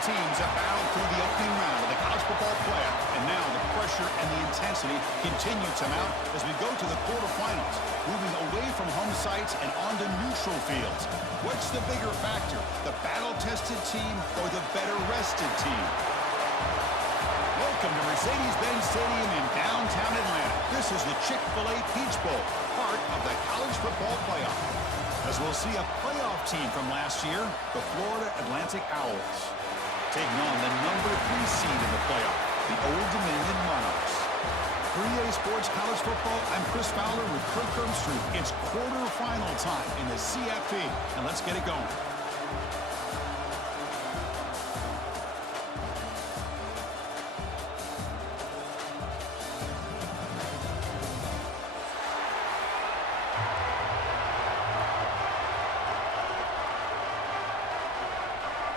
teams have battled through the opening round of the college football playoff, and now the pressure and the intensity continue to mount as we go to the quarterfinals, moving away from home sites and onto neutral fields. What's the bigger factor, the battle-tested team or the better-rested team? Welcome to Mercedes-Benz Stadium in downtown Atlanta. This is the Chick-fil-A Peach Bowl, part of the college football playoff. As we'll see a playoff team from last year, the Florida Atlantic Owls, taking on the number 3 seed in the playoff, the Old Dominion Monarchs. For EA Sports College Football, I'm Chris Fowler with Kirk Herbstreit. It's quarterfinal time in the CFP, and let's get it going.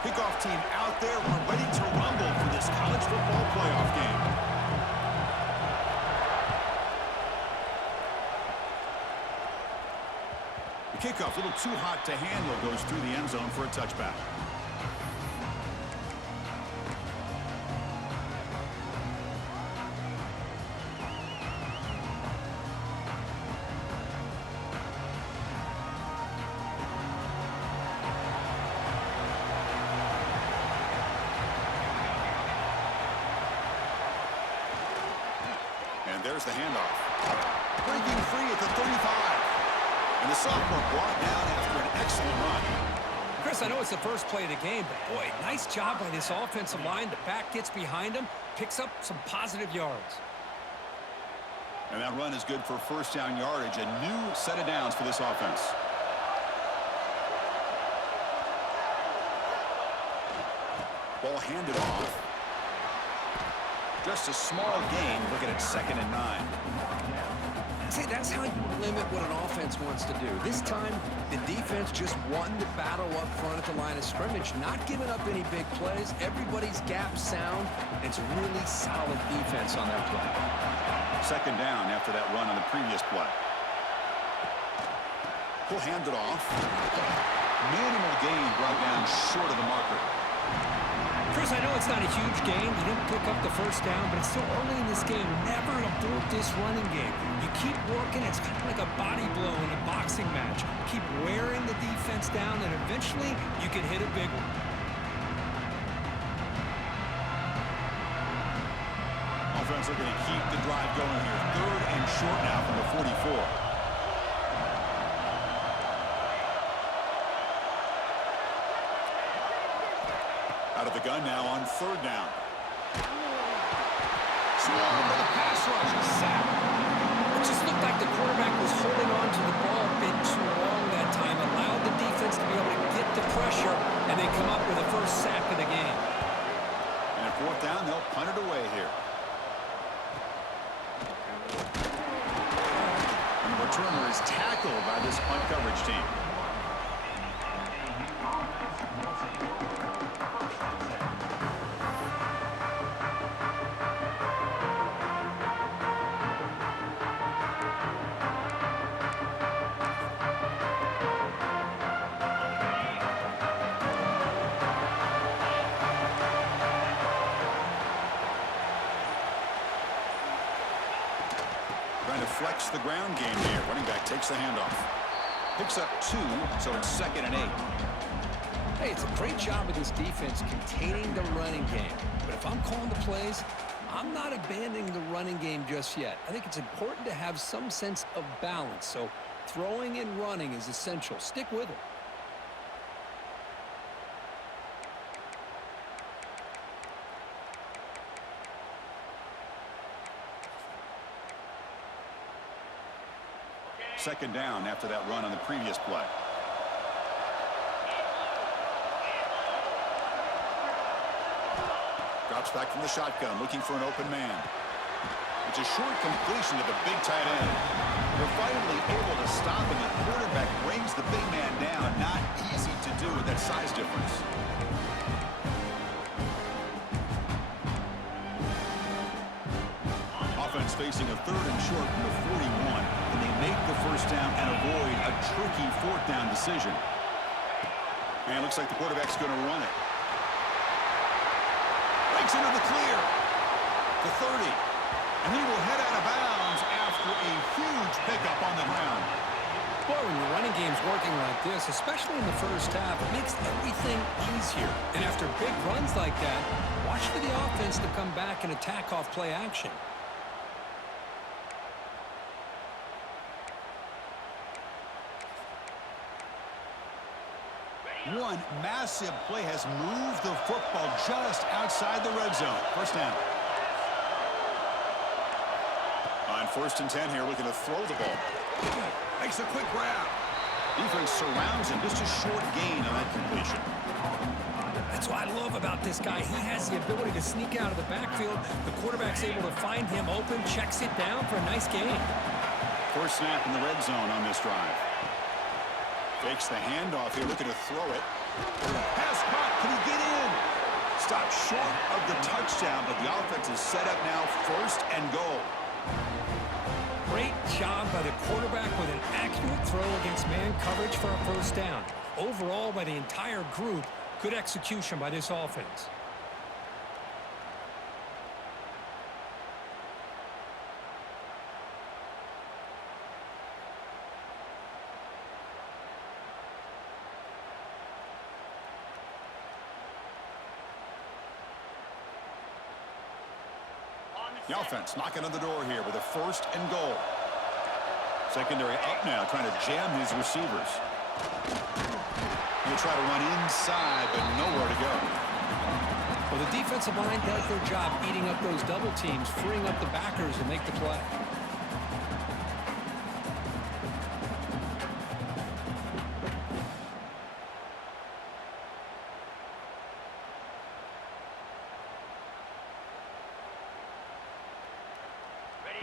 Kickoff team out there. We're ready to rumble for this college football playoff game. The kickoff, a little too hot to handle, goes through the end zone for a touchback. There's the handoff. Breaking free at the 35. And the sophomore brought down after an excellent run. Chris, I know it's the first play of the game, but boy, nice job by this offensive line. The back gets behind him, picks up some positive yards. And that run is good for first down yardage. A new set of downs for this offense. Ball handed off. Just a small gain, looking at 2nd and 9. See, that's how you limit what an offense wants to do. This time, the defense just won the battle up front at the line of scrimmage, not giving up any big plays. Everybody's gap sound. It's really solid defense on that play. 2nd down after that run on the previous play. He'll hand it off. Minimal gain brought down short of the marker. Chris, I know it's not a huge game. You didn't pick up the first down, but it's still early in this game. Never abort this running game. You keep working. It's kind of like a body blow in a boxing match. Keep wearing the defense down, and eventually you can hit a big one. Offense looking to keep the drive going here. 3rd and short now from the 44. Out of the gun now on 3rd down. Swarmed by the pass rush. Sack. It just looked like the quarterback was holding on to the ball a bit too long that time. Allowed the defense to be able to get the pressure, and they come up with the first sack of the game. And at 4th down, they'll punt it away here. And the returner is tackled by this punt coverage team. Trying to flex the ground game here. Running back takes the handoff. Picks up 2, so it's 2nd and 8. Hey, it's a great job of this defense containing the running game. But if I'm calling the plays, I'm not abandoning the running game just yet. I think it's important to have some sense of balance. So throwing and running is essential. Stick with it. Second down after that run on the previous play. Drops back from the shotgun, looking for an open man. It's a short completion to the big tight end. They're finally able to stop him. The quarterback brings the big man down. Not easy to do with that size difference. Offense facing a 3rd and short from the 41. And they make the first down and avoid a tricky 4th down decision. And it looks like the quarterback's going to run it. Breaks into the clear. The 30. And he will head out of bounds after a huge pickup on the ground. Boy, when your running game's working like this, especially in the first half, it makes everything easier. And after big runs like that, watch for the offense to come back and attack off play action. One massive play has moved the football just outside the red zone. First down. On 1st and 10 here, looking to throw the ball. Makes a quick grab. Defense surrounds him. Just a short gain on that completion. That's what I love about this guy. He has the ability to sneak out of the backfield. The quarterback's able to find him open, checks it down for a nice gain. First snap in the red zone on this drive. Fakes the handoff here, looking to throw it. Pass caught. Can he get in? Stopped short of the touchdown, but the offense is set up now 1st and goal. Great job by the quarterback with an accurate throw against man coverage for a first down. Overall, by the entire group, good execution by this offense. The offense knocking on the door here with a 1st and goal. Secondary up now, trying to jam his receivers. He'll try to run inside, but nowhere to go. Well, the defensive line does their job eating up those double teams, freeing up the backers to make the play.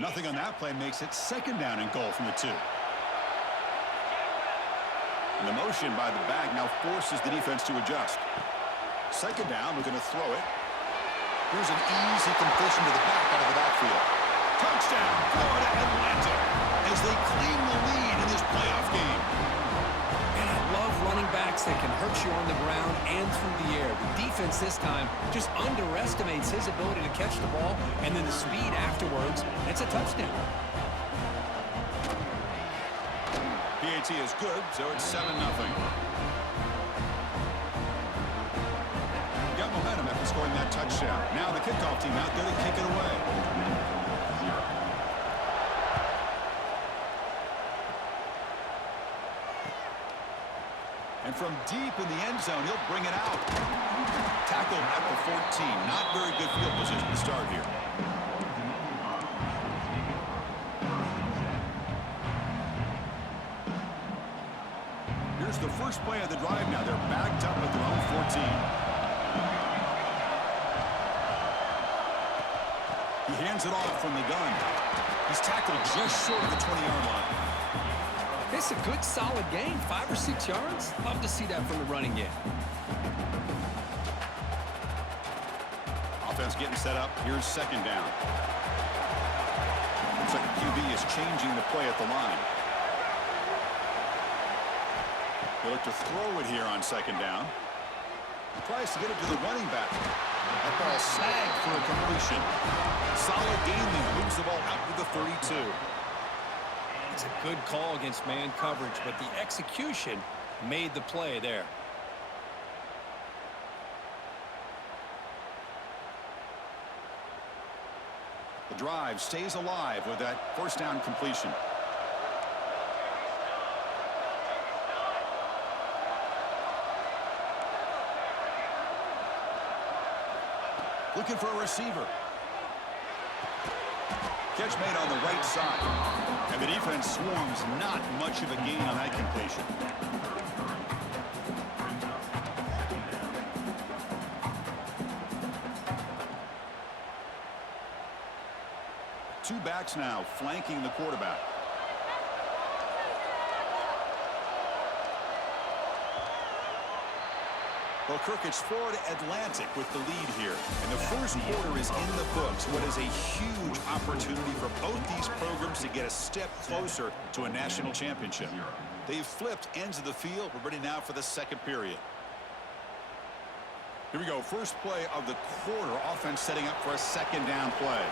Nothing on that play makes it 2nd down and goal from the 2. And the motion by the back now forces the defense to adjust. 2nd down, looking to throw it. Here's an easy completion to the back out of the backfield. Touchdown, Florida Atlantic, as they claim the lead in this playoff game. And I love running backs that can hurt you on the ground and through the air. The defense this time just underestimates his ability to catch the ball, and then the speed afterwards. It's a touchdown. PAT is good, so it's 7-0. Got momentum after scoring that touchdown. Now the kickoff team out there to kick it away. And from deep in the end zone, he'll bring it out. Tackled at the 14. Not very good field position to start here. Here's the first play of the drive now. They're backed up at their own 14. He hands it off from the gun. He's tackled just short of the 20-yard line. It's a good, solid gain, 5 or 6 yards. Love to see that from the running game. Offense getting set up. Here's 2nd down. Looks like the QB is changing the play at the line. They look to throw it here on 2nd down. He tries to get it to the running back. That ball snagged for a completion. Solid gain there. Moves the ball out to the 32. It's a good call against man coverage, but the execution made the play there. The drive stays alive with that 1st down completion. Looking for a receiver. Catch made on the right side. And the defense swarms, not much of a gain on that completion. Two backs now flanking the quarterback. Well, Kirk, it's Florida Atlantic with the lead here. And the first quarter is in the books. What is a huge opportunity for both these programs to get a step closer to a national championship. They've flipped ends of the field. We're ready now for the 2nd period. Here we go. First play of the quarter. Offense setting up for a second down play.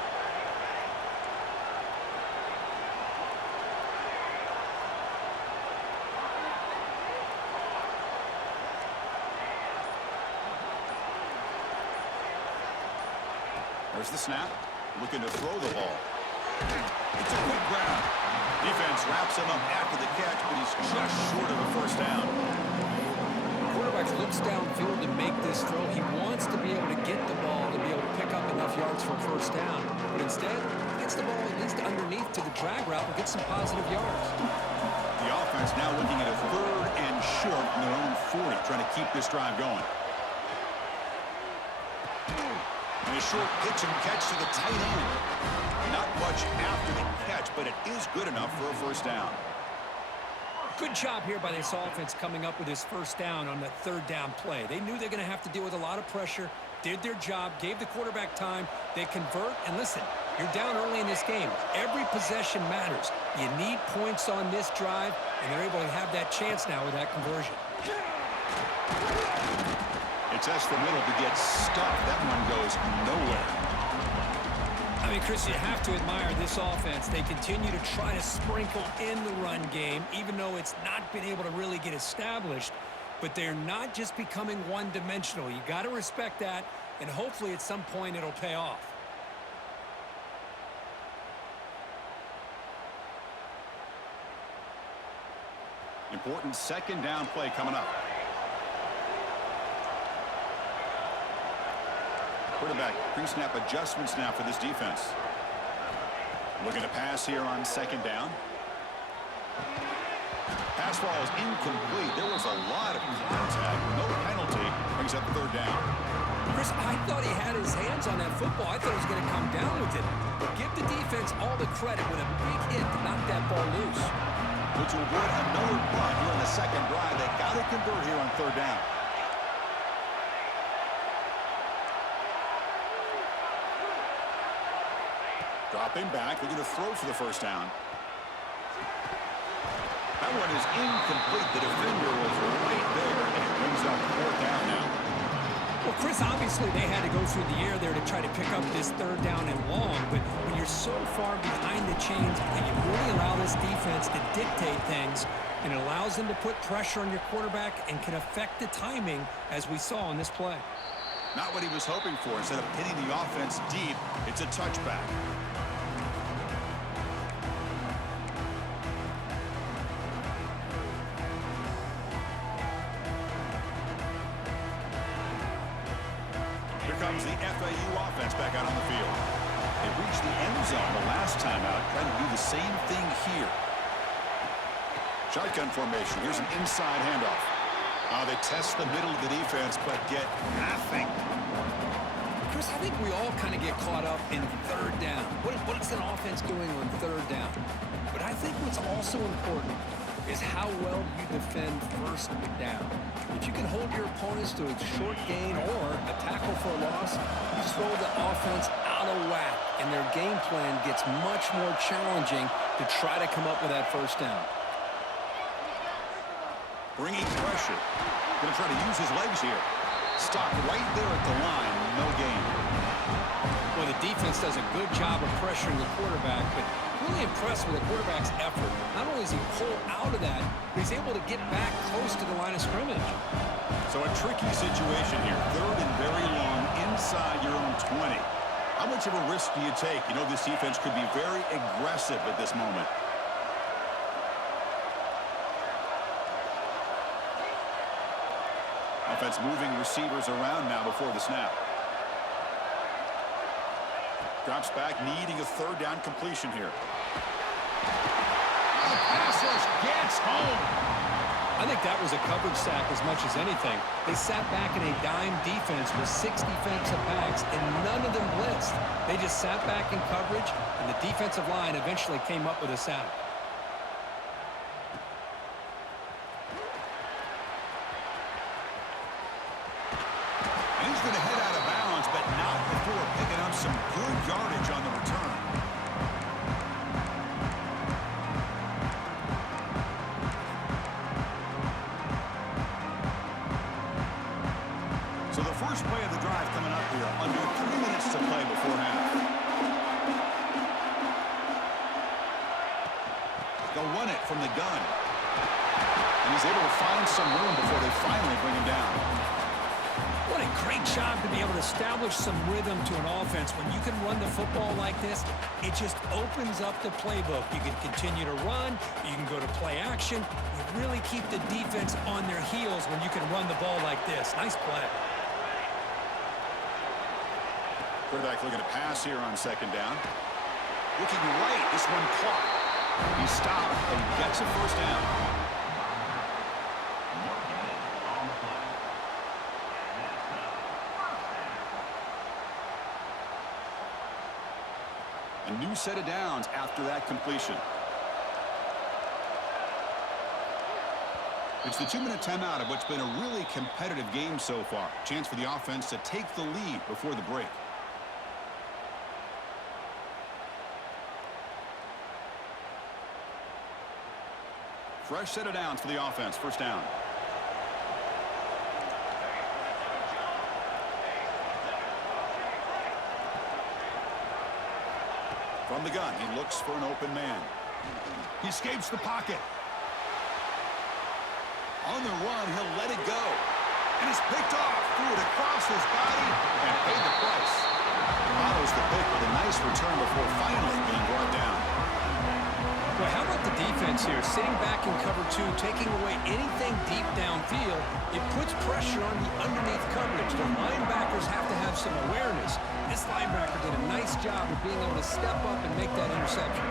There's the snap. Looking to throw the ball. It's a quick grab. Defense wraps him up after the catch, but he's just short of a first down. Quarterback looks downfield to make this throw. He wants to be able to get the ball to be able to pick up enough yards for a first down. But instead, he gets the ball at least underneath to the drag route and gets some positive yards. The offense now looking at a 3rd and short from their own 40, trying to keep this drive going. And a short pitch and catch to the tight end. Not much after the catch, but it is good enough for a first down. Good job here by this offense coming up with this first down on the 3rd down play. They knew they're going to have to deal with a lot of pressure, did their job, gave the quarterback time. They convert, and listen, you're down early in this game. Every possession matters. You need points on this drive, and they're able to have that chance now with that conversion. It's the middle to get stuffed. That one goes nowhere. I mean, Chris, you have to admire this offense. They continue to try to sprinkle in the run game, even though it's not been able to really get established. But they're not just becoming one-dimensional. You got to respect that, and hopefully at some point it'll pay off. Important second down play coming up. Quarterback pre-snap adjustments now for this defense. Looking to pass here on second down. Pass ball is incomplete. There was a lot of contact. No penalty. Brings up 3rd down. Chris, I thought he had his hands on that football. I thought he was going to come down with it. But give the defense all the credit with a big hit to knock that ball loose. Which will avoid another punt here in the second drive. They got to convert here on 3rd down. Dropping back, looking to throw for the first down. That one is incomplete. The defender was right there, and it brings up 4th down now. Well, Chris, obviously they had to go through the air there to try to pick up this 3rd down and long, but when you're so far behind the chains, and you really allow this defense to dictate things, and it allows them to put pressure on your quarterback and can affect the timing, as we saw in this play. Not what he was hoping for. Instead of pinning the offense deep, it's a touchback. Comes the FAU offense back out on the field. They reached the end zone the last time out, trying to do the same thing here. Shotgun formation. Here's an inside handoff. They test the middle of the defense, but get nothing. Chris, I think we all kind of get caught up in 3rd down. What is an offense doing on 3rd down? But I think what's also important is how well you defend 1st down. If you can hold your opponents to a short gain or a tackle for a loss, you throw the offense out of whack, and their game plan gets much more challenging to try to come up with that 1st down. Bringing pressure. Going to try to use his legs here. Stopped right there at the line. No gain. Well, the defense does a good job of pressuring the quarterback, but really impressed with the quarterback's effort. Not only does he pull out of that, but he's able to get back close to the line of scrimmage. So a tricky situation here. 3rd and very long inside your own 20. How much of a risk do you take? You know this defense could be very aggressive at this moment. Offense moving receivers around now before the snap. Drops back, needing a 3rd down completion here. The pass rush gets home. I think that was a coverage sack as much as anything. They sat back in a dime defense with 6 defensive backs, and none of them blitzed. They just sat back in coverage, and the defensive line eventually came up with a sack. He's going to head out of bounds, but not before picking up some good yardage on the return. So the first play of the drive coming up here, under 3 minutes to play before half. They'll run it from the gun. And he's able to find some room before they finally bring him down. What a great job to be able to establish some rhythm to an offense. When you can run the football like this, it just opens up the playbook. You can continue to run. You can go to play action. You really keep the defense on their heels when you can run the ball like this. Nice play. Quarterback looking to pass here on second down. Looking right. This one caught. He stopped and gets a first down. A new set of downs after that completion. It's the 2-minute timeout of what's been a really competitive game so far. Chance for the offense to take the lead before the break. Fresh set of downs for the offense. First down. From the gun, he looks for an open man. He escapes the pocket. On the run, he'll let it go. And it's picked off. Threw it across his body and paid the price. Follows the pick with a nice return before finally being brought down. Well, how about the defense here? Sitting back in cover two, taking away anything deep downfield. It puts pressure on the underneath coverage. The linebackers have to have some awareness. This linebacker did a nice job of being able to step up and make that interception.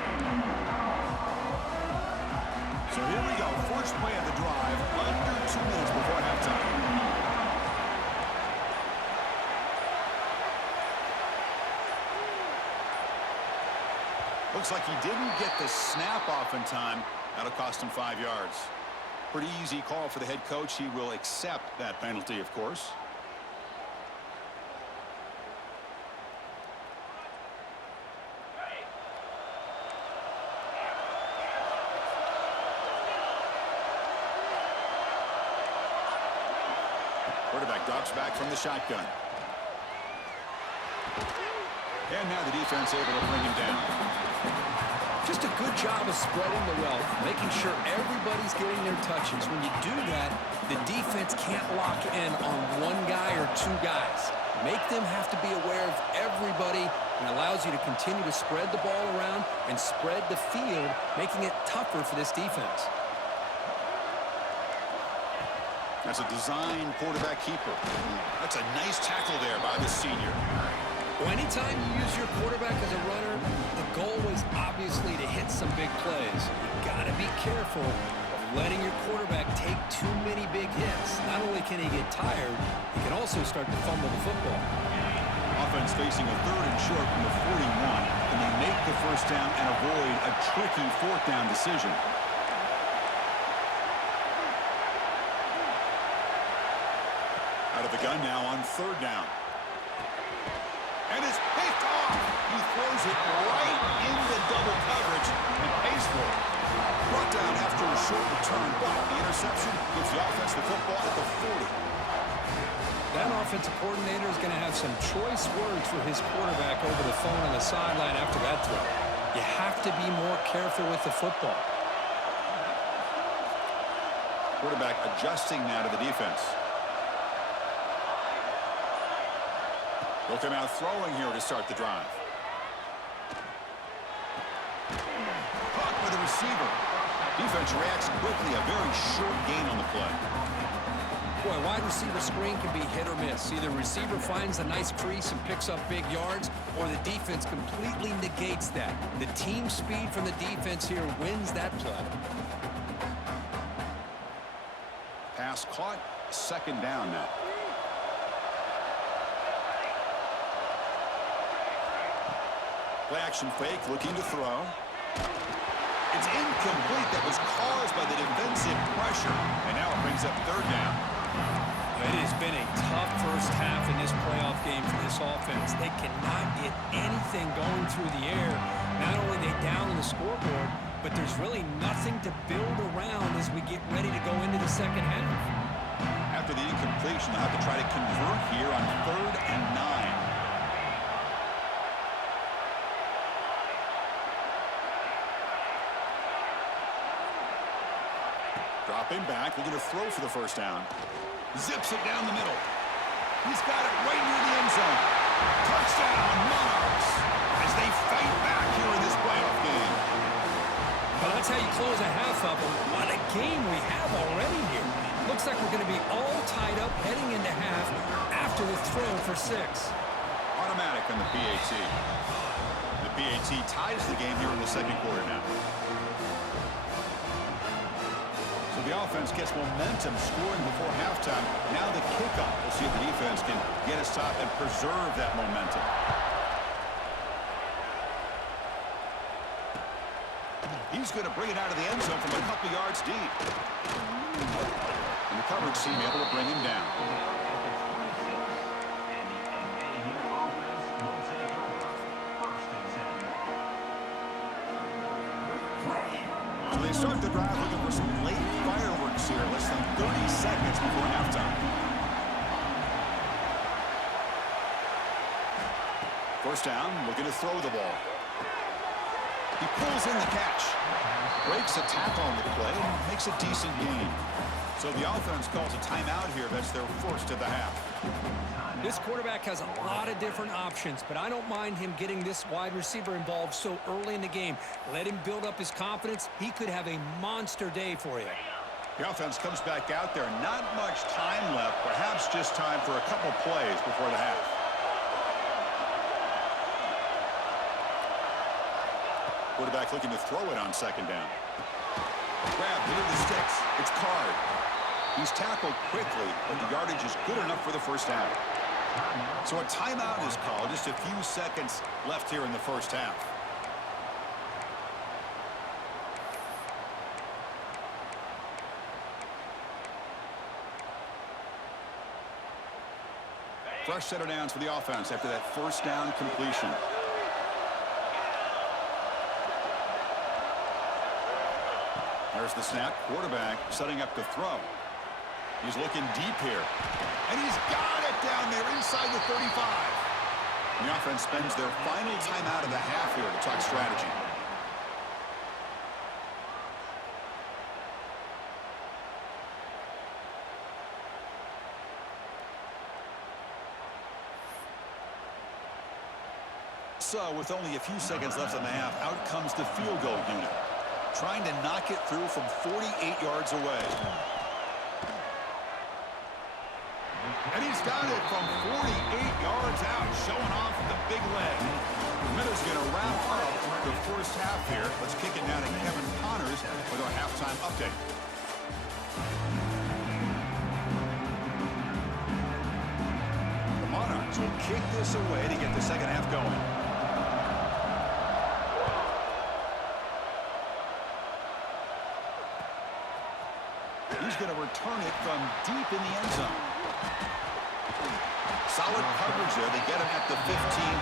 So here we go. First play of the drive, under 2 minutes before halftime. Looks like he didn't get the snap off in time. That'll cost him 5 yards. Pretty easy call for the head coach. He will accept that penalty, of course. Quarterback drops back from the shotgun. And now the defense able to bring him down. Just a good job of spreading the wealth, making sure everybody's getting their touches. When you do that, the defense can't lock in on one guy or two guys. Make them have to be aware of everybody, and allows you to continue to spread the ball around and spread the field, making it tougher for this defense. That's a design quarterback keeper. That's a nice tackle there by the senior. Well, anytime you use your quarterback as a runner, the goal is obviously to hit some big plays. You got to be careful of letting your quarterback take too many big hits. Not only can he get tired, he can also start to fumble the football. Offense facing a 3rd and short from the 41. Can they make the first down and avoid a tricky 4th down decision? Out of the gun now on 3rd down. And it's picked off. He throws it right into double coverage and pays for it. Brought down after a short return, but the interception gives the offense the football at the 40. That offensive coordinator is going to have some choice words for his quarterback over the phone on the sideline after that throw. You have to be more careful with the football. Quarterback adjusting now to the defense. They'll come out throwing here to start the drive. Caught by the receiver. Defense reacts quickly. A very short gain on the play. Boy, wide receiver screen can be hit or miss. Either receiver finds a nice crease and picks up big yards, or the defense completely negates that. The team speed from the defense here wins that play. Pass caught. 2nd down now. Play action fake, looking to throw. It's incomplete. That was caused by the defensive pressure. And now it brings up 3rd down. It has been a tough first half in this playoff game for this offense. They cannot get anything going through the air. Not only are they down on the scoreboard, but there's really nothing to build around as we get ready to go into the second half. After the incomplete completion. They'll have to try to convert here on 3rd and 9. Dropping back, looking to throw for the first down. Zips it down the middle. He's got it right near the end zone. Touchdown, Monarchs, as they fight back here in this playoff game. Well, that's how you close a half of them. What a game we have already here. Looks like we're going to be all tied up heading into half after the throw for 6. Automatic on the PAT. The PAT ties the game here in the second quarter now. So the offense gets momentum scoring before halftime. Now the kickoff. We'll see if the defense can get a stop and preserve that momentum. He's going to bring it out of the end zone from a couple yards deep. And the coverage team able to bring him down. So they start the drive looking for some late fireworks here, less than 30 seconds before halftime. First down, looking to throw the ball. He pulls in the catch. Breaks a tackle on the play and makes a decent gain. So the offense calls a timeout here. That's their first of the half. This quarterback has a lot of different options, but I don't mind him getting this wide receiver involved so early in the game. Let him build up his confidence. He could have a monster day for you. The offense comes back out there. Not much time left. Perhaps just time for a couple plays before the half. Quarterback looking to throw it on second down. Grab near the sticks. It's Card. He's tackled quickly, but the yardage is good enough for the first down. So a timeout is called. Just a few seconds left here in the first half. Fresh set of downs for the offense after that first down completion. There's the snap. Quarterback setting up to throw. He's looking deep here. And he's got it down there inside the 35. The offense spends their final timeout of the half here to talk strategy. So with only a few seconds left in the half, out comes the field goal unit, trying to knock it through from 48 yards away. And he's got it from 48 yards out, showing off the big leg. Miller's going to wrap up the first half here. Let's kick it down to Kevin Connors with our halftime update. The Monarchs will kick this away to get the second half going. He's going to return it from deep in the end zone. Solid coverage there. They get him at the 15.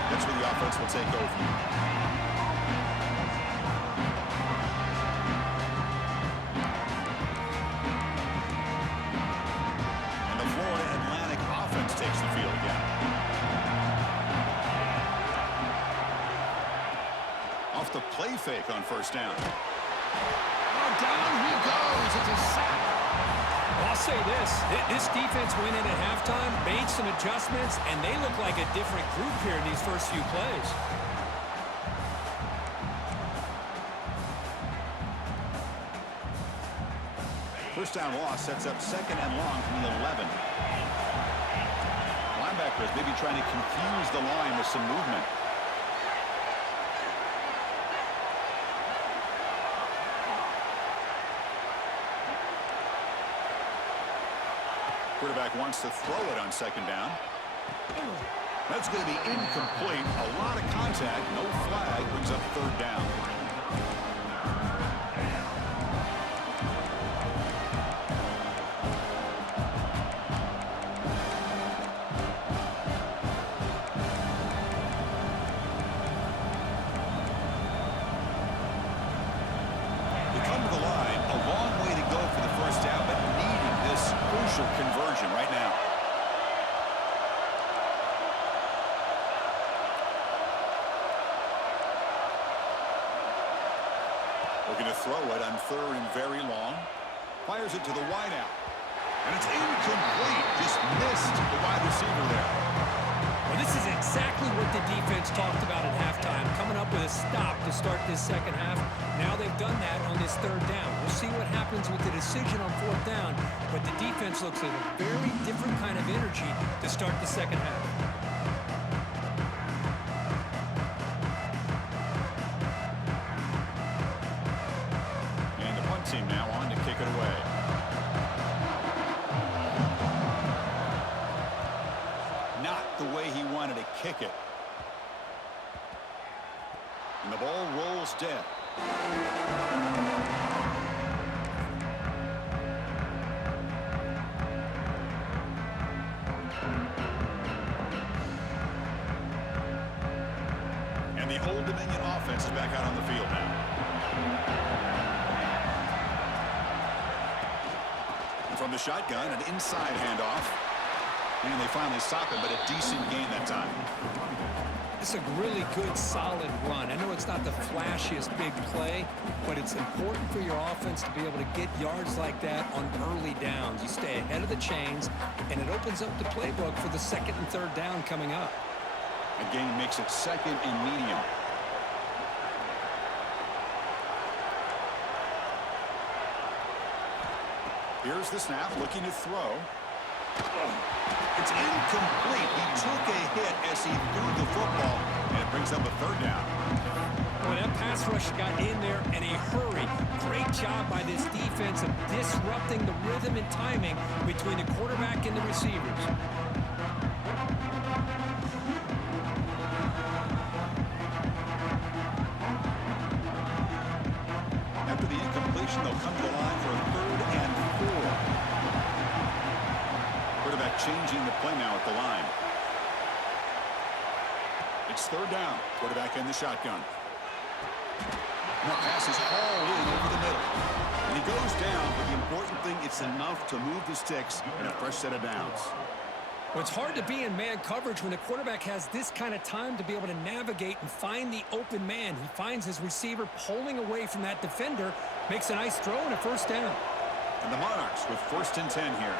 That's where the offense will take over. And the Florida Atlantic offense takes the field again. Off the play fake on first down. Oh, down he goes. It's a sack. I'll say this defense went in at halftime, made some adjustments, and they look like a different group here in these first few plays. First down loss sets up second and long from the 11. Linebackers maybe trying to confuse the line with some movement. Quarterback wants to throw it on second down. That's going to be incomplete. A lot of contact. No flag. Brings up third down. They come to the line. A long way to go for the first down, but needing this crucial conversion right now. Looking to throw it on third and very long. Fires it to the wideout. And it's incomplete. Just missed the wide receiver there. Well, this is exactly what the defense talked about at halftime, coming up with a stop to start this second half. Now they've done that on this third down. We'll see what happens with the decision on fourth down, but the defense looks like a very different kind of energy to start the second half. And the punt team now on to kick it away. Not the way he wanted to kick it. And the ball rolls dead. And the Old Dominion offense is back out on the field now. And from the shotgun, an inside handoff. And they finally stop him, but a decent gain that time. It's a really good, solid run. I know it's not the flashiest big play, but it's important for your offense to be able to get yards like that on early downs. You stay ahead of the chains, and it opens up the playbook for the second and third down coming up. Again, makes it second and medium. Here's the snap, looking to throw. It's incomplete. He took a hit as he threw the football, and it brings up a third down. Boy, that pass rush got in there in a hurry. Great job by this defense of disrupting the rhythm and timing between the quarterback and the receivers. After the incompletion, they'll come to the line for a third and 4. Quarterback changing the play now at the line. It's third down. Quarterback in the shotgun. And that pass is hauled in over the middle. And he goes down, but the important thing, it's enough to move the sticks in a fresh set of downs. Well, it's hard to be in man coverage when the quarterback has this kind of time to be able to navigate and find the open man. He finds his receiver pulling away from that defender, makes a nice throw and a first down. And the Monarchs with first and 10 here.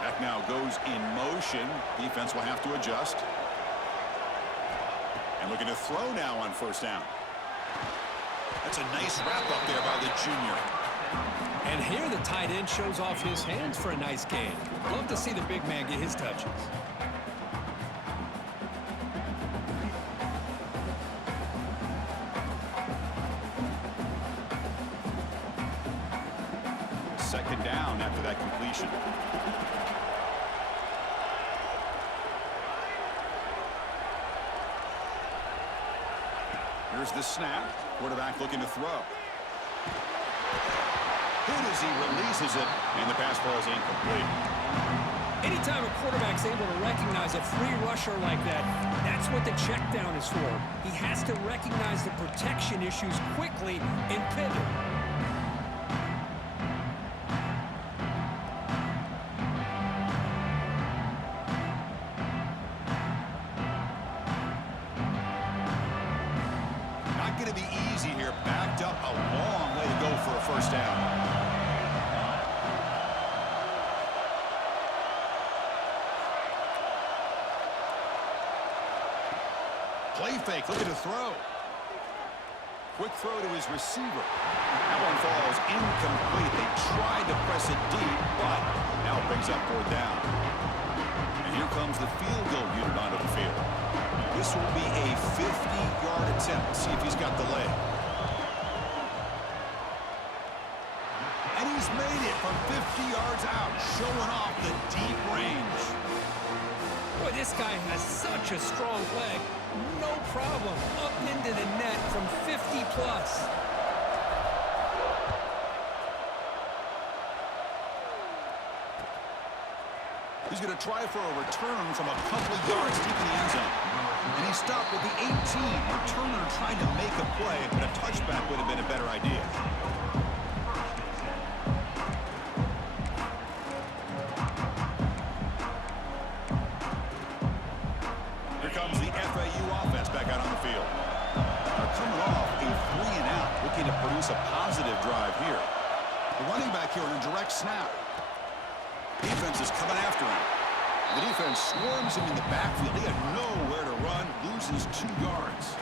Back now goes in motion. Defense will have to adjust. And looking to throw now on first down. That's a nice wrap up there by the junior. And here the tight end shows off his hands for a nice gain. Love to see the big man get his touches. Second down after that completion. Here's the snap. Quarterback looking to throw. Good as he releases it, and the pass ball is incomplete. Anytime a quarterback's able to recognize a free rusher like that, that's what the check down is for. He has to recognize the protection issues quickly and pivot. Not going to be easy here. Backed up a long way to go for a first down. Play fake, looking to throw. Quick throw to his receiver. That one falls incomplete. They tried to press it deep, but now it brings up fourth down. And here comes the field goal unit onto the field. This will be a 50-yard attempt. Let's see if he's got the leg. And he's made it from 50 yards out, showing off the deep range. Boy, this guy has such a strong leg. No problem. Up into the net from 50 plus. He's going to try for a return from a couple of yards deep in the end zone. And he stopped with the 18. Returner trying to make a play, but a touchback would have been a better idea. Here comes the FAU offense back positive drive here. The running back here on a direct snap. Defense is coming after him. The defense swarms him in the backfield. He had nowhere to run, loses 2 yards.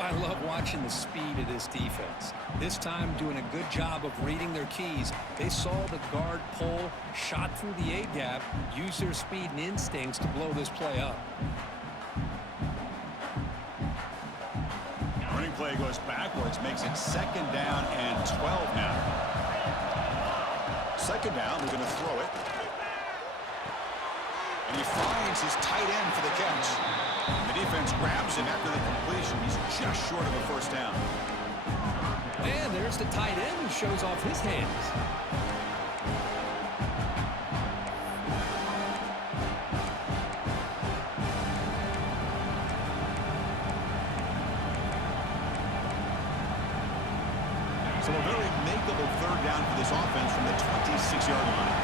I love watching the speed of this defense. This time doing a good job of reading their keys. They saw the guard pull, shot through the A-gap, used their speed and instincts to blow this play up. Running play goes backwards, makes it 2nd down and 12 now. 2nd down, they're going to throw it. And he finds his tight end for the catch. The defense grabs him after the completion. He's just short of a 1st down. And there's the tight end who shows off his hands. So a very makeable 3rd down for this offense from the 26-yard line.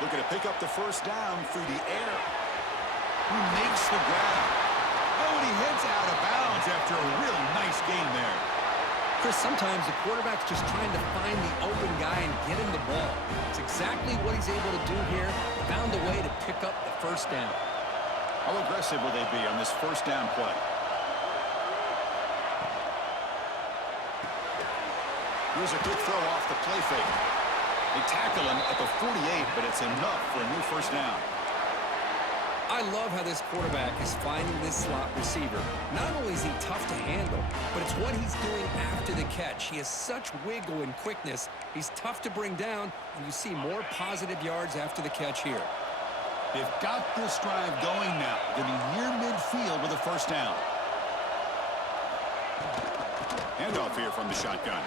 Looking to pick up the 1st down through the air. He makes the grab. Oh, and he heads out of bounds after a real nice gain there. Chris, sometimes the quarterback's just trying to find the open guy and get him the ball. It's exactly what he's able to do here. Found a way to pick up the 1st down. How aggressive will they be on this 1st down play? Here's a good throw off the play fake. They tackle him at the 48, but it's enough for a new 1st down. I love how this quarterback is finding this slot receiver. Not only is he tough to handle, but it's what he's doing after the catch. He has such wiggle and quickness. He's tough to bring down, and you see more positive yards after the catch here. They've got this drive going now. They'll be near midfield with a 1st down. Handoff here from the shotgun.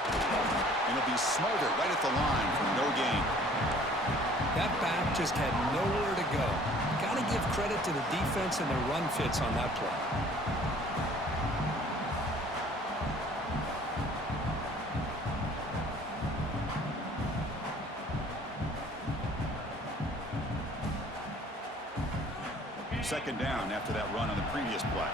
And it'll be smothered right at the line for no gain. That back just had nowhere to go. Got to give credit to the defense and their run fits on that play. Second down after that run on the previous play.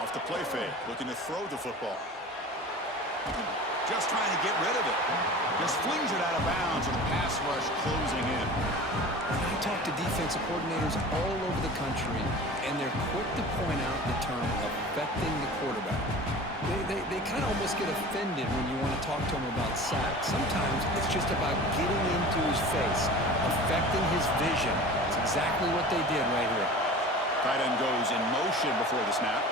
Off the play fake, looking to throw the football. Just trying to get rid of it. Just flings it out of bounds with a pass rush closing in. I talk to defensive coordinators all over the country, and they're quick to point out the term affecting the quarterback. They kind of almost get offended when you want to talk to them about sacks. Sometimes it's just about getting into his face, affecting his vision. It's exactly what they did right here. Tight end goes in motion before the snap.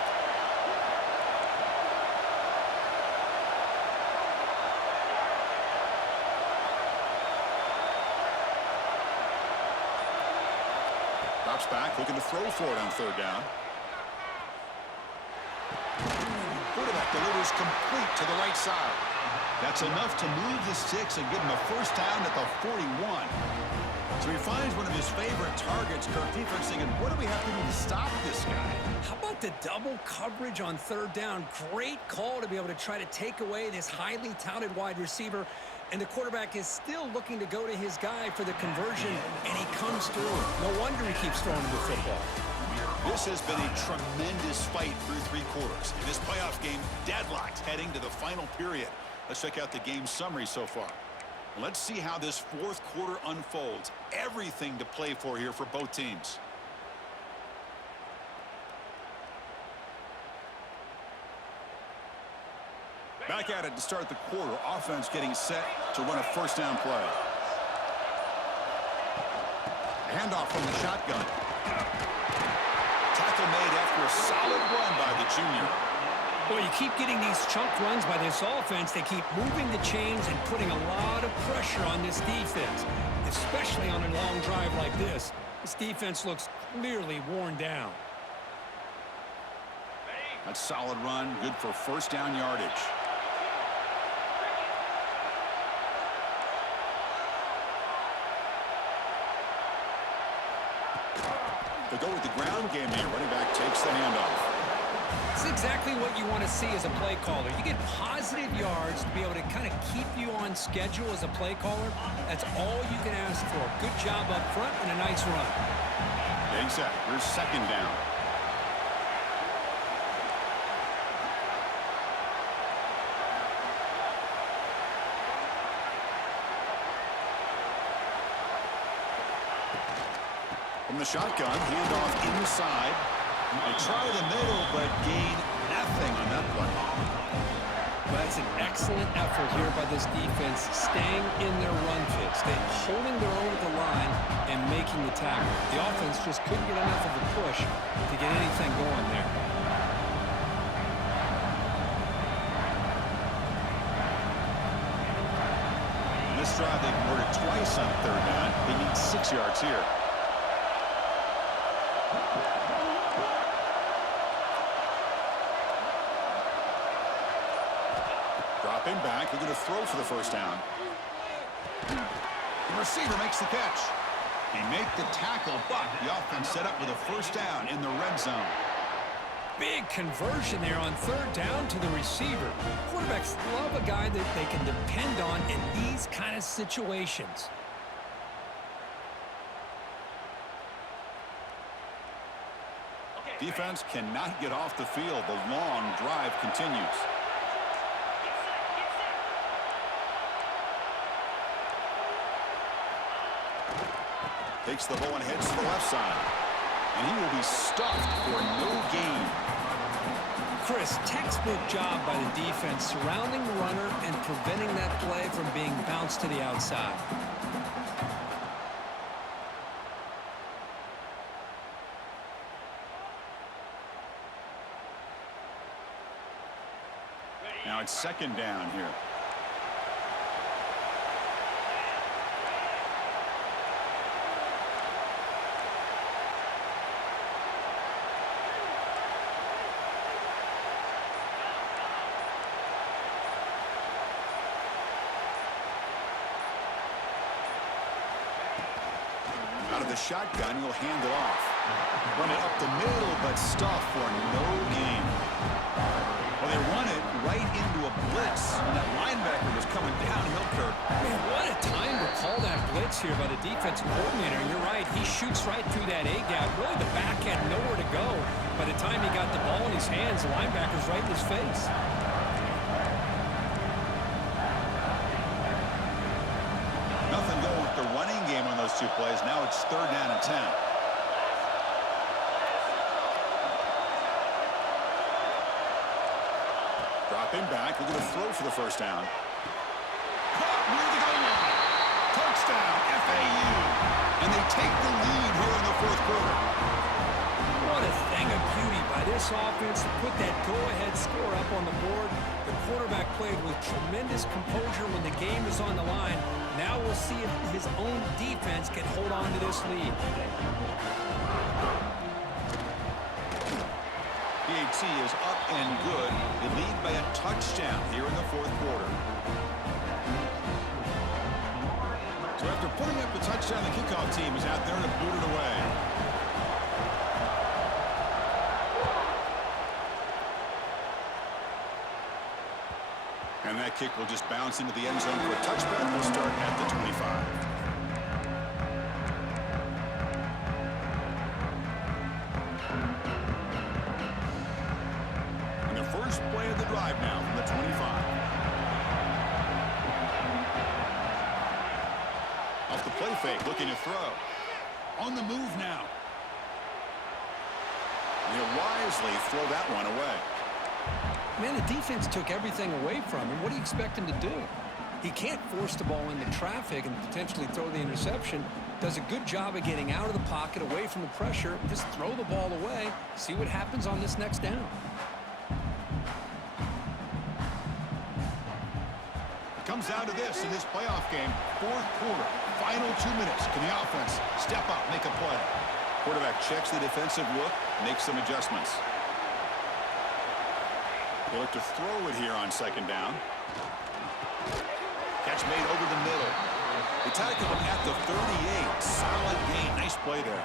Drops back, looking to throw for it on 3rd down. Quarterback delivers complete to the right side. That's enough to move the sticks and give him a 1st down at the 41. So he finds one of his favorite targets. Kirk defense thinking, what do we have to do to stop this guy? How about the double coverage on 3rd down? Great call to be able to try to take away this highly touted wide receiver. And the quarterback is still looking to go to his guy for the conversion, and he comes through. No wonder he keeps throwing the football. This has been a tremendous fight through 3 quarters. In this playoff game, deadlocked heading to the final period. Let's check out the game summary so far. Let's see how this 4th quarter unfolds. Everything to play for here for both teams. Back at it to start the quarter. Offense getting set to run a 1st down play. Handoff from the shotgun. Tackle made after a solid run by the junior. Boy, you keep getting these chunk runs by this offense. They keep moving the chains and putting a lot of pressure on this defense, especially on a long drive like this. This defense looks clearly worn down. That's a solid run, good for 1st down yardage. They go with the ground game here. Running back takes the handoff. It's exactly what you want to see as a play caller. You get positive yards to be able to kind of keep you on schedule as a play caller. That's all you can ask for. Good job up front and a nice run. Getting set. Here's second down. From the shotgun, handoff inside. They try the middle, but gain nothing on that play. Well, that's an excellent effort here by this defense, staying in their run fit, holding their own at the line and making the tackle. The offense just couldn't get enough of a push to get anything going there. In this drive, they converted twice on third down. They need 6 yards here. Dropping back, they're going to throw for the first down. The receiver makes the catch. They make the tackle, but the offense set up with a first down in the red zone. Big conversion there on third down to the receiver. Quarterbacks love a guy that they can depend on in these kind of situations. Defense cannot get off the field. The long drive continues. Takes the ball and heads to the left side. And he will be stuffed for no gain. Chris, textbook job by the defense surrounding the runner and preventing that play from being bounced to the outside. Now it's second down here. Out of the shotgun, he'll hand it off. Run it up the middle, but stuffed for no gain. Well, they run it right into a blitz. And that linebacker was coming downhill, Kirk. Man, what a time to call that blitz here by the defensive coordinator. You're right. He shoots right through that A-gap. Really, the back had nowhere to go. By the time he got the ball in his hands, the linebacker's right in his face. Nothing going with the running game on those two plays. Now it's third down and 10. Dropping back. They're going to throw for the first down. Caught near the goal line. Touchdown, FAU. And they take the lead here in the fourth quarter. What a thing of beauty by this offense to put that go-ahead score up on the board. The quarterback played with tremendous composure when the game is on the line. Now we'll see if his own defense can hold on to this lead. PAT is up and good. They lead by a touchdown here in the fourth quarter. So after putting up the touchdown, the kickoff team is out there to boot it away. And that kick will just bounce into the end zone for a touchback. We'll start at the 25. And the first play of the drive now from the 25. Off the play fake, looking to throw. On the move now. And he'll wisely throw that one away. Man, the defense took everything away from him. What do you expect him to do? He can't force the ball into traffic and potentially throw the interception. Does a good job of getting out of the pocket, away from the pressure. Just throw the ball away. See what happens on this next down. It comes down to this in this playoff game. Fourth quarter, final 2 minutes. Can the offense step up, make a play? Quarterback checks the defensive look, makes some adjustments. They look to throw it here on second down. Catch made over the middle. They tackle him at the 38. Solid gain. Nice play there.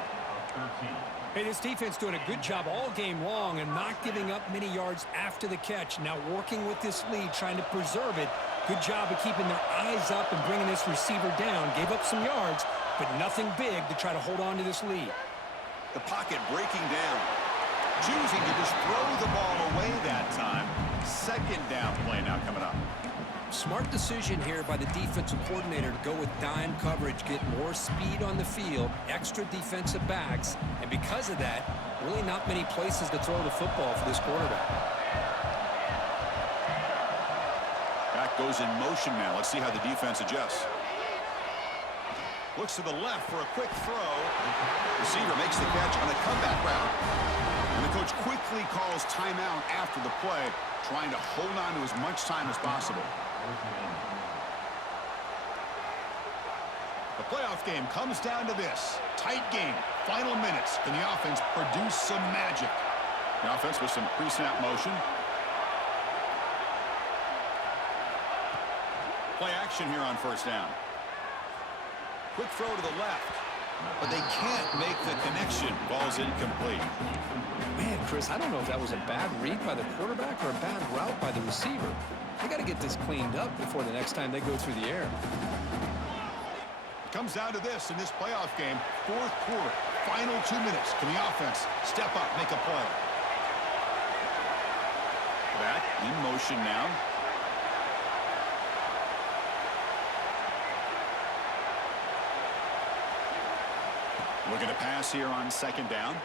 Hey, this defense doing a good job all game long and not giving up many yards after the catch. Now working with this lead, trying to preserve it. Good job of keeping their eyes up and bringing this receiver down. Gave up some yards, but nothing big to try to hold on to this lead. The pocket breaking down. Choosing to just throw the ball away that time. Second down play now coming up. Smart decision here by the defensive coordinator to go with dime coverage, get more speed on the field, extra defensive backs, and because of that, really not many places to throw the football for this quarterback. Back goes in motion now. Let's see how the defense adjusts. Looks to the left for a quick throw. Receiver makes the catch on a comeback route. And the coach quickly calls timeout after the play, trying to hold on to as much time as possible. The playoff game comes down to this. Tight game. Final minutes. Can the offense produce some magic? The offense with some pre-snap motion. Play action here on first down. Quick throw to the left. But they can't make the connection. Ball's incomplete. Man, Chris, I don't know if that was a bad read by the quarterback or a bad route by the receiver. They got to get this cleaned up before the next time they go through the air. It comes down to this in this playoff game. Fourth quarter, final 2 minutes. Can the offense step up, make a play? Back in motion now. Looking to pass here on second down.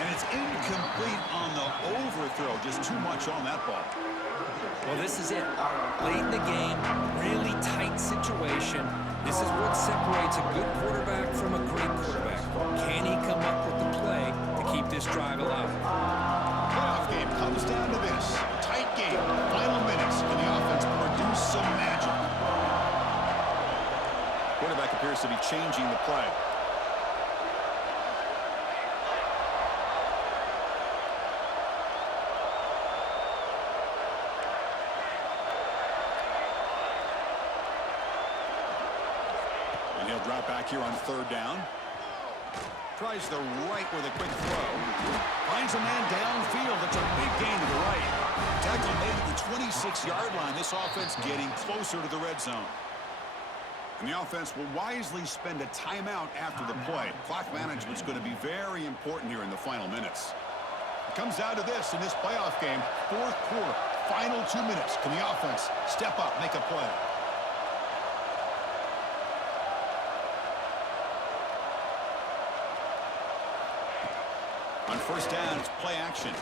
And it's incomplete on the overthrow. Just too much on that ball. Well, this is it. Late in the game, really tight situation. This is what separates a good quarterback from a great quarterback. Can he come up with the play to keep this drive alive? Playoff game comes down to this. Tight game. Final minutes. Can the offense produce some magic? Quarterback appears to be changing the play. And he'll drop back here on third down. Tries the right with a quick throw. Finds a man downfield. That's a big gain to the right. Tackle made at the 26-yard line. This offense getting closer to the red zone. And the offense will wisely spend a timeout after the play. Clock management's going to be very important here in the final minutes. It comes down to this in this playoff game. Fourth quarter, final 2 minutes. Can the offense step up, make a play? On first down, it's play action.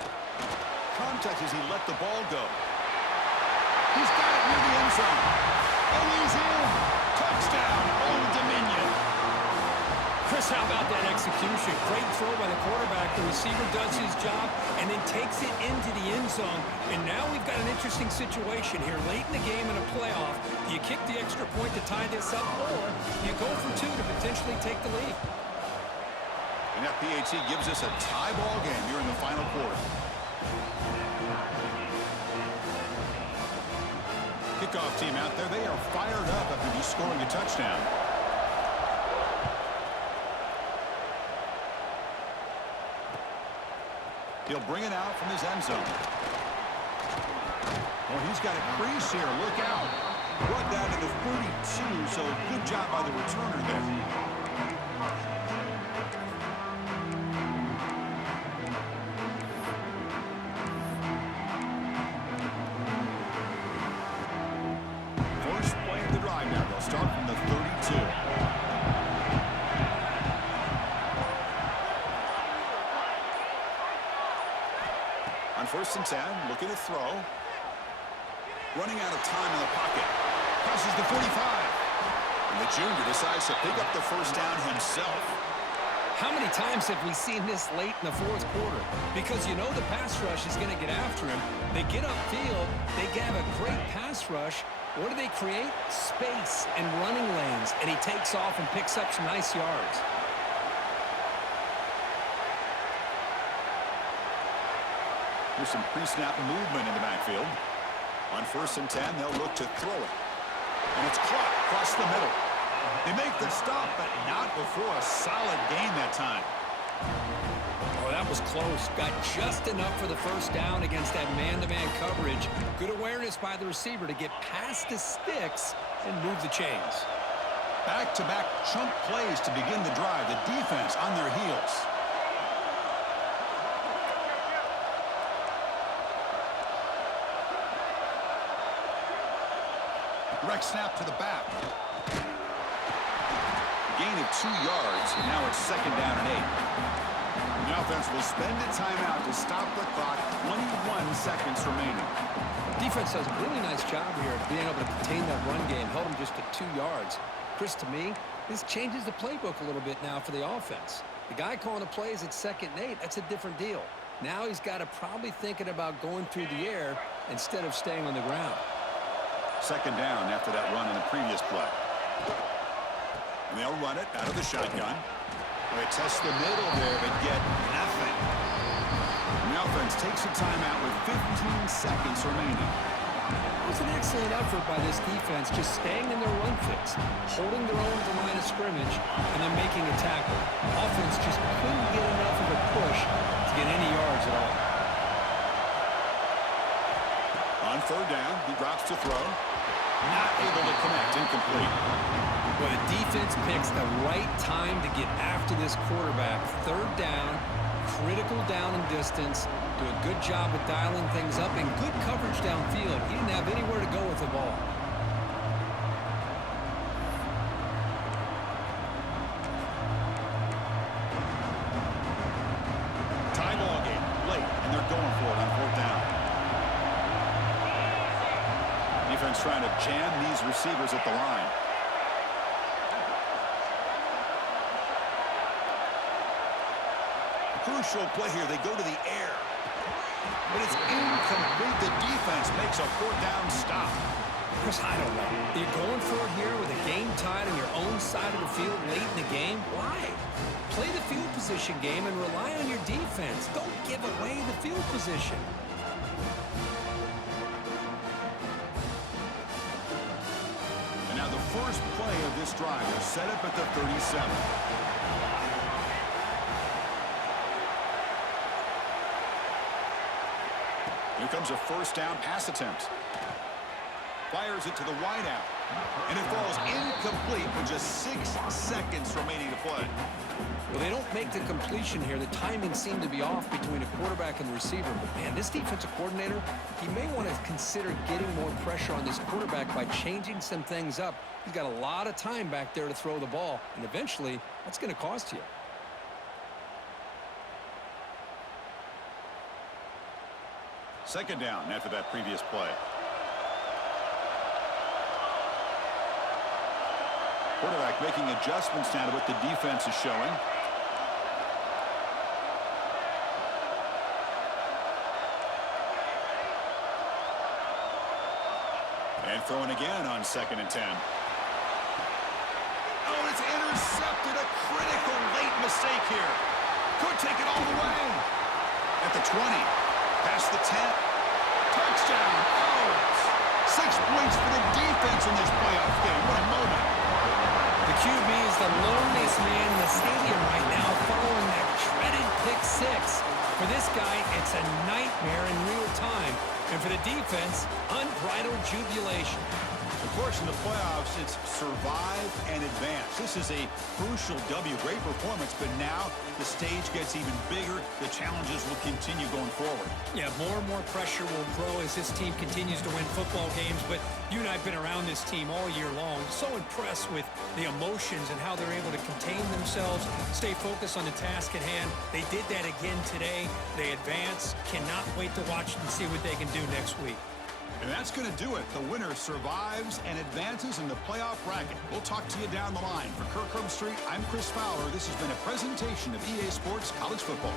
Contact as he let the ball go. He's got it near the end zone. And he's in. Touchdown, Old Dominion. Chris, how about that execution? Great throw by the quarterback. The receiver does his job and then takes it into the end zone. And now we've got an interesting situation here. Late in the game in a playoff, do you kick the extra point to tie this up, or do you go for two to potentially take the lead? And that PAT gives us a tie ball game here in the final quarter. Kickoff team out there. They are fired up after just scoring a touchdown. He'll bring it out from his end zone. Well, he's got a crease here. Look out. Brought down to the 32, so good job by the returner there. Start from the 32. On first and 10, looking to throw. Running out of time in the pocket. Passes the 45. And the junior decides to pick up the first down himself. How many times have we seen this late in the fourth quarter? Because you know the pass rush is going to get after him. They get upfield. They have a great pass rush. What do they create? Space and running lanes. And he takes off and picks up some nice yards. There's some pre-snap movement in the backfield. On first and 10, they'll look to throw it. And it's caught across the middle. They make the stop, but not before a solid gain that time. Oh, that was close. Got just enough for the first down against that man-to-man coverage. Good awareness by the receiver to get past the sticks and move the chains. Back-to-back chunk plays to begin the drive. The defense on their heels. Direct snap to the back. Gain of 2 yards, and now it's second down and 8. The offense will spend a timeout to stop the clock. 21 seconds remaining. Defense does a really nice job here of being able to contain that run game, held them just to 2 yards. Chris, to me, this changes the playbook a little bit now for the offense. The guy calling the plays at 2nd and 8, that's a different deal. Now he's got to probably thinking about going through the air instead of staying on the ground. Second down after that run in the previous play. And they'll run it out of the shotgun. They test the middle there, but get nothing. And the offense takes a timeout with 15 seconds remaining. It was an excellent effort by this defense, just staying in their run fix, holding their own at the line of scrimmage, and then making a tackle. Offense just couldn't get enough of a push to get any yards at all. On third down, he drops to throw. Not able to connect, incomplete. Well, the defense picks the right time to get after this quarterback. Third down, critical down and distance. Do a good job of dialing things up and good coverage downfield. He didn't have anywhere to go with the ball. Tie ball game late, and they're going for it on fourth down. Defense trying to jam these receivers at the line. Crucial play here. They go to the air. But it's incomplete. The defense makes a fourth down stop. Chris, I don't know. You're going for it here with a game tied on your own side of the field late in the game? Why? Play the field position game and rely on your defense. Don't give away the field position. And now the first play of this drive is set up at the 37. Here comes a first down pass attempt. Fires it to the wideout. And it falls incomplete with just 6 seconds remaining to play. Well, they don't make the completion here. The timing seemed to be off between a quarterback and the receiver. But, man, this defensive coordinator, he may want to consider getting more pressure on this quarterback by changing some things up. He's got a lot of time back there to throw the ball. And eventually, that's going to cost you. Second down after that previous play. Quarterback making adjustments now to what the defense is showing. And throwing again on 2nd and 10. Oh, it's intercepted. A critical late mistake here. Could take it all the way. At the 20. Past the 10. Touchdown. Oh, 6 points for the defense in this playoff game. What a moment. The QB is the loneliest man in the stadium right now following that dreaded pick 6. For this guy, it's a nightmare in real time. And for the defense, unbridled jubilation. Of course, in the playoffs, it's survive and advance. This is a crucial W. Great performance, but now the stage gets even bigger. The challenges will continue going forward. Yeah, more and more pressure will grow as this team continues to win football games. But you and I have been around this team all year long. So impressed with the emotions and how they're able to contain themselves, stay focused on the task at hand. They did that again today. They advance. Cannot wait to watch and see what they can do next week. And that's going to do it. The winner survives and advances in the playoff bracket. We'll talk to you down the line. For Kirk Herbstreit, I'm Chris Fowler. This has been a presentation of EA Sports College Football.